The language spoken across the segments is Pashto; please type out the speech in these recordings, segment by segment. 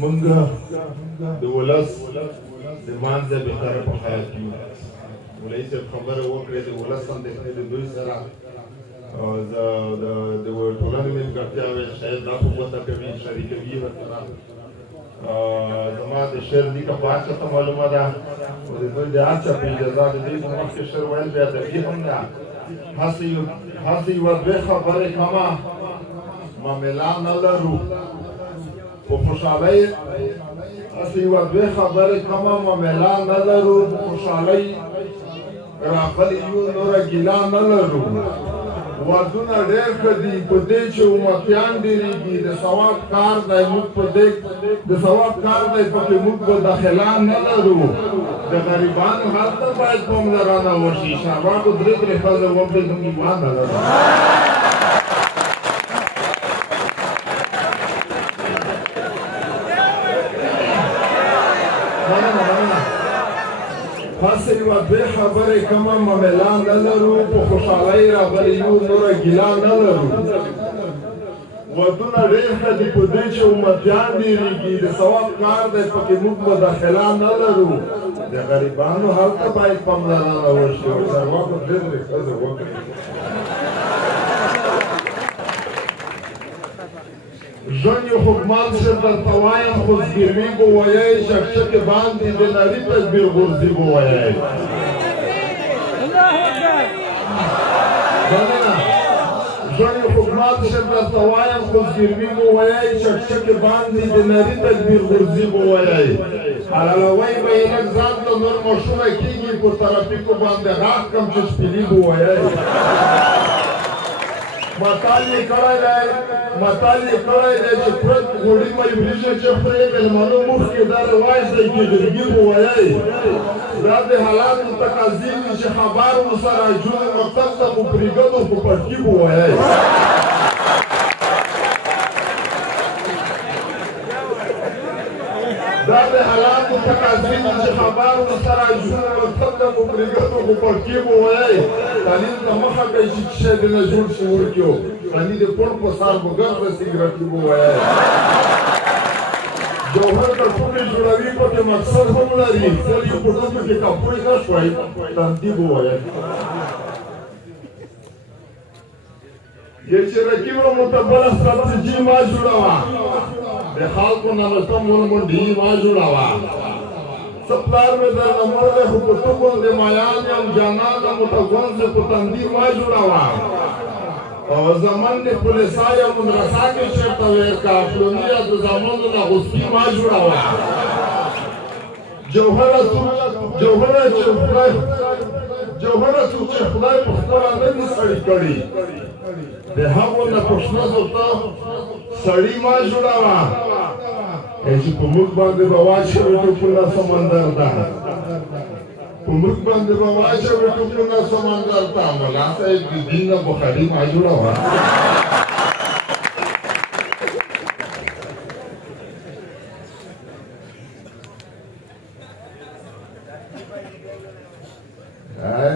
منګه د ولس د مانځه به تر په حیات یو ولې چې خبره وکړې د ولس هم د دوی سره د ټولنې ملګرتیاوې شاید دا په وته کوي شریکوي ورته زما د شعر لیکه په هڅه ته معلومه ده او د دوی د هڅه په اجازه د دوی په مخکې شعر ویل بیا ادبي هم ده هسې یوه دوې خبرې کومه معامله نه لرو په خوشحالۍ هسې یوه دوې خبرې کومه معامله نه لرو په خوشحالۍ راغلي یو نوره ګیله نه لرو ودونه ډېر ښه دي په دې چې امتیان ډېرېږي د ثواب کار دی موږ په دې د ثواب کار دی پکې موږ به داخلان نه لرو د غریبانو حال ته باید پاملرنه وشي شهباګو درې درې ښځې وکړي موږ ایمان نه لرو هسې یوه دوې خبرې کومه معامله نه لرو په خوشحالۍ راغلي یو نوره ګیله نه لرو ودونه ډېر ښه دي په دې چې امتیان ډېرېږي د ثواب کار دی پکې موږ مداخله نه لرو د غریبانو حال ته باید پاملرنه وشي او چارواکو درې درې ښځې وکړي ژوند یو حکمان صرف درته وایم خو زګیروي به وایئ شکشکې باندې د نري تدبیر غورځي به وایئ ژوند یو حکمان صرف درته وایم خو زګیروي به وایئ شکشکې باندې د نري تدبیر غورځي به وایئ حلالوی به یې لږ ځان ته نور مشهوره کېږي په ترافیکو باندې غاښ کم چې شپېلي به وایئ متال یې کړی دی چې پرد غوړي مایوریږي چې خورې مېلمنو مخکې دا رواج دی چې ګرګي به وایئ دا د حالاتو تقاضي دي چې خبر ورسره جون مکتب ته مو پرېږدو په پټکي به وایئ دا د حالاتو تقاضي دي چې خبر ورسره جون مکتب ته مو پرېږدو په پټکي به وایئ تعلیم ته مخه کوي چې شی دې نه جوړ شي ورکیو علي د پړ په سر به ګرځه سګرټي به وایئ جوهر د ټوکې جوړوي پکې مقصد هم لري سړي په ټوکو کې کاپوی نه شوی تندي به وایئ چې رقیب متبله ستراتیجي ما جوړوه د خلکو نه لټه مونډي ما جوړوه سپلار میں در نمور دے حکوتوں دے مایان یم جانان متغون سے پتندی ما جوڑاوا اور زمان دے پولیسای مدرسہ کے شرطا ویر کا پلونیا دو زمان دے غسکی ما جوڑاوا جوہرہ چوچے خدای پخترہ نمی سڑی کڑی دے ہمو نا پشنا سوتا سڑی ما جوڑاوا ایسی په موږ باندې به واچوي ټوپونه سمندر ته په موږ باندې به واچوي ټوپونه سمندر ته ملا صاحب د دین نه بخاري ما جوړوه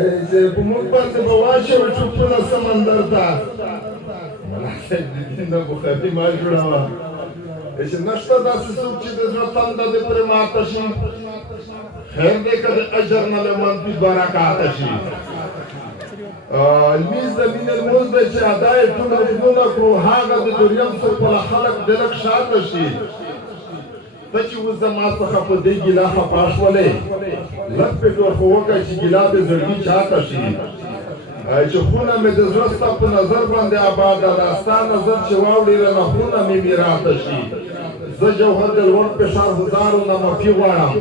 ایسی په موږ باندې به واچوي ټوپونه سمندر ته ملا صاحب د دین نه بخاري ما جوړوه ایسے نشتا دا سسوک چی دے زرطان دا دے پر ماتا شی خیر دے کد اجر نلے منفی دوارا کاتا شی المیز دا مین الموز دے چی ادائی تون رفنونا کرو حاغا دے دریم سو پلا خلق دلک شاتا شی تا چی وز دا ماستا خپ دے گلا خپاش والے لگ پہ دور خوکا چی گلا دے زرگی چاہتا شی چې خونه مې د زړه ستا په نظر باندې آباده ده ستا نظر چې واوړي رانه خونه مې میراته شي زه جوهر د لوړ فشار هزارو نه معافي غواړم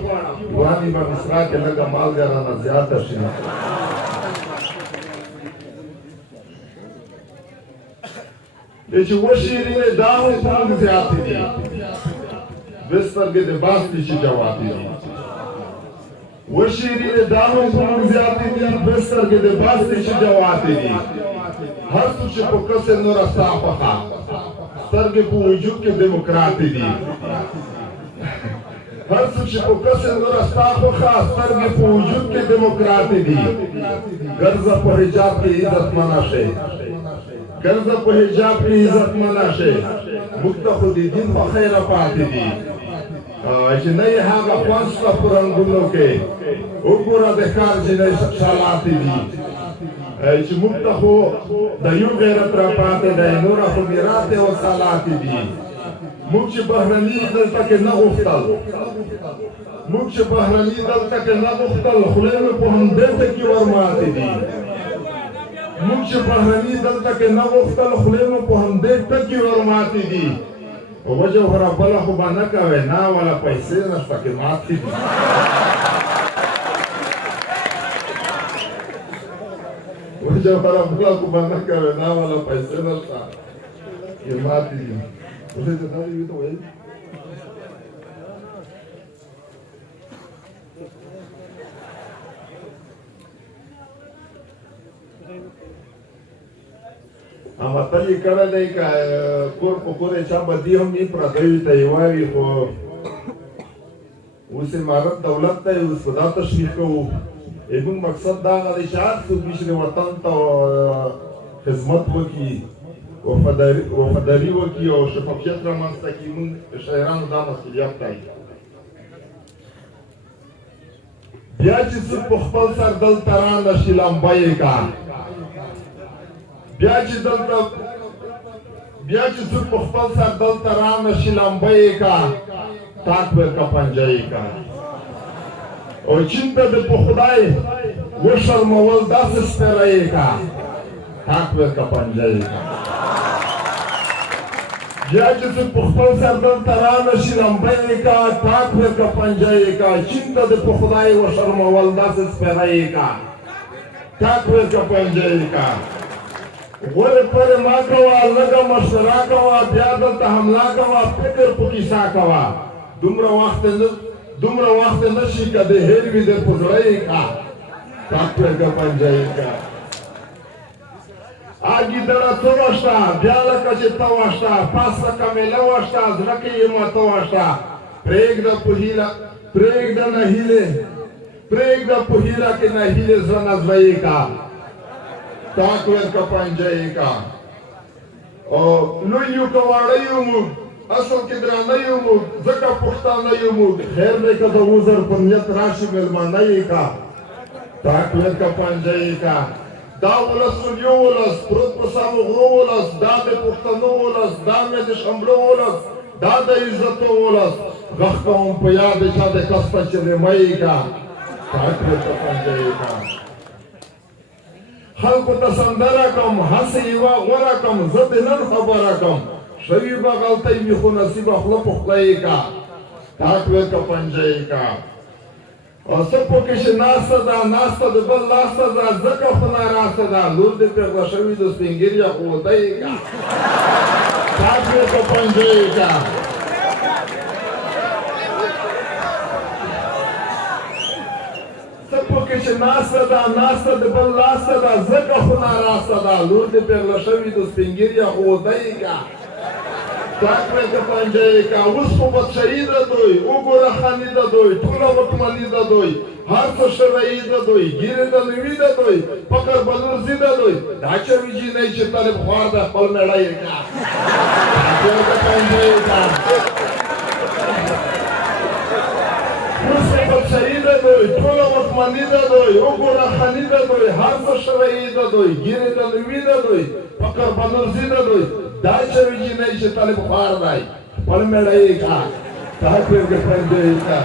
وانې به مصرا کې لږه مالګه رانه زیاته شي چې وشیرینې دا هم پونګ زیاتې دي دوې سترګې د باز دي چې جوابې دي وشیرین دانو پونگ زیادی دی بستر کے دے باستی چی جواتی دی ہر سوچے پو کسے نورا ساپخا ستر کے پو وجود کے دیموکراتی دی ہر سوچے پو کسے نورا ساپخا ستر کے پو وجود کے دیموکراتی دی گرزہ پو حجاب کی عزت مناشے گرزہ پو حجاب کی عزت مناشے مکتا خودی دن پا خیر پاتی دی چې نه یې هغه خوند شته په رنګونو کې وګوره د ښار جینۍ شالاتې دي چې موږ ته خو د یو غیرت راپاتې دی نوره خو میراث او سالاتې دي موږ چې بهرني دلته کې نه غوښتل موږ چې بهرني دلته کې نه غوښتل خولې مې په همدې ټکي ورماتې دي موږ چې بهرني دلته کې نه غوښتل خولې مې په همدې ټکي ورماتې دي وجه خورا بله خو به نه کوې نه ولا پیسې نشته کې ماتې دي وجه خورا بله خو به نه کوې نه ولا پیسې نشته کې ماتې دي اوسې ته دا دې ته وایي اما تل یې کړی دی که کور په کور یې چا بدي هم وي پردیو ته یې وایي خو اوس امارت دولت دی اوس په دا تشریح کوو زموږ مقصد دا هغه دی چې هر څوک چې وطن ته خدمت وکړي وفاداري وکړي او شفافیت رامنځته کړي موږ شاعرانو دا مسؤلیت دی بیا چې څوک په خپل سر دلته رانشي لمبه یې کا بیا چې څوک په خپل سر دلته رانشي لمبه یې کا تاک ورکه پنجه یې کا او چین ته د په خدای وشرمول داسې سپېره یې کا تاک ورکه پنجه یې کا بیا چې څوک په خپل سر دلته رانشي لمبه یې کا تاک ورکه پنجه یې کا چین ته د په خدای وشرمول داسې سپېره یې کا تاک ورکه پنجه یې کا ولې پرې ما کوه لږه مشوره کوه بیا دلته حمله کوه فکر په کیسه کوه دومره وخت نه شي که د هېر وي د په زړه یې کا تاک ورکه پنجه یې کا ګیدړه توه شته بیا لکه چې توه شته پاس لکه میله شته زړه کې یې ماتوه شته پرېږده په هیله پرېږده په هیله کې نهیلې زړه نه زړه یې کا تاک ورکه پنجه یې کا او لوی یو که واړه یو موږ اصل کې درانه یو موږ ځکه پښتانه یو موږ خیر دی که د وزر په نیت راشي مېلمانه یې کا تاک ورکه پنجه یې کا دا ولس یو ولس پروت په سامو غرو ولس دا د پښتنو ولس دا مې د شملو ولس دا د عزتو ولس غږ کوم په یاد چا د کس ته چې لیمه یې کا تاک ورکه پنجه یې کا خلکو ته سندره کوم هسې یوه غوره کوم زه د نن خبره کوم شوي به غلطۍ وي خو نصیبه خوله په خوله یې کا تاک ورکه پنجه یې کا او څه پکې چې ناسته ده ناسته د بل لاسته ده ځکه خو ناراسته ده لور دې پېغله شوي د سپین ږیرې غوده یې کا تاک ورکه پنجه یې کا څه پکې چې ناسته ده ناسته د بل لاسته ده ځکه خو ناراسته ده لور دې پېغله شوي د سپین ږیرې غوده یې کا تاک ورکه پنجه یې کا اوس خو بادشاهي ده دوی وګوره خاني ده دوی ټوله واکمني ده دوی هر څه شرعي ده دوی ګیرې ده نوي ده دوی فقر بلورزي ده دوی دا چوي جینۍ چې طالب خوار ده خپل مېړه یې کا تاک ورکه پنجه یې کا اوس خو بادشاهي ده دوی ټوله واکمني ده دوی وګوره خاني ده دوی هر څه شرعي ده دوی ګیرې ده نوي ده دوی فقر بلورزي ده دوی دا چوي جینۍ چې طالب خوار دی خپل مېړه یې کا تاک ورکه پنجه یې کا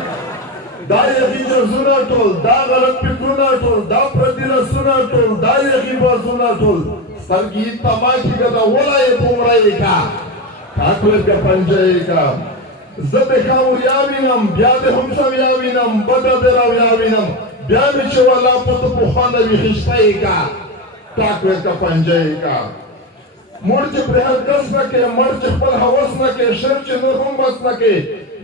دا یخي جزونه ټول دا غلط فکرونه ټول دا پردي رسونه ټول دا یخي بازونه ټول سترګې یې تباه کړي که د وله یې په مړه یې کا تاک ورکه پنجه یې کا زه دې ښه وریا وینم بیا دې هم سویا وینم بده دې راویا وینم بیا مې چې والله په ته پخوانه ویښشته یې کا تاک ورکه پنجه یې کا مړ چې پرې هر کس نه کې مړ چې خپل هوس نه کې شر چې نور هم بس نه کې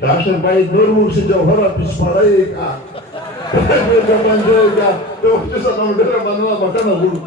دا شر باید نور موږ چې جوهره پیشپاره یې کا تاک ورکه پنجه یې کا ته وخت چې څه ډېره بنده بټنه غواړو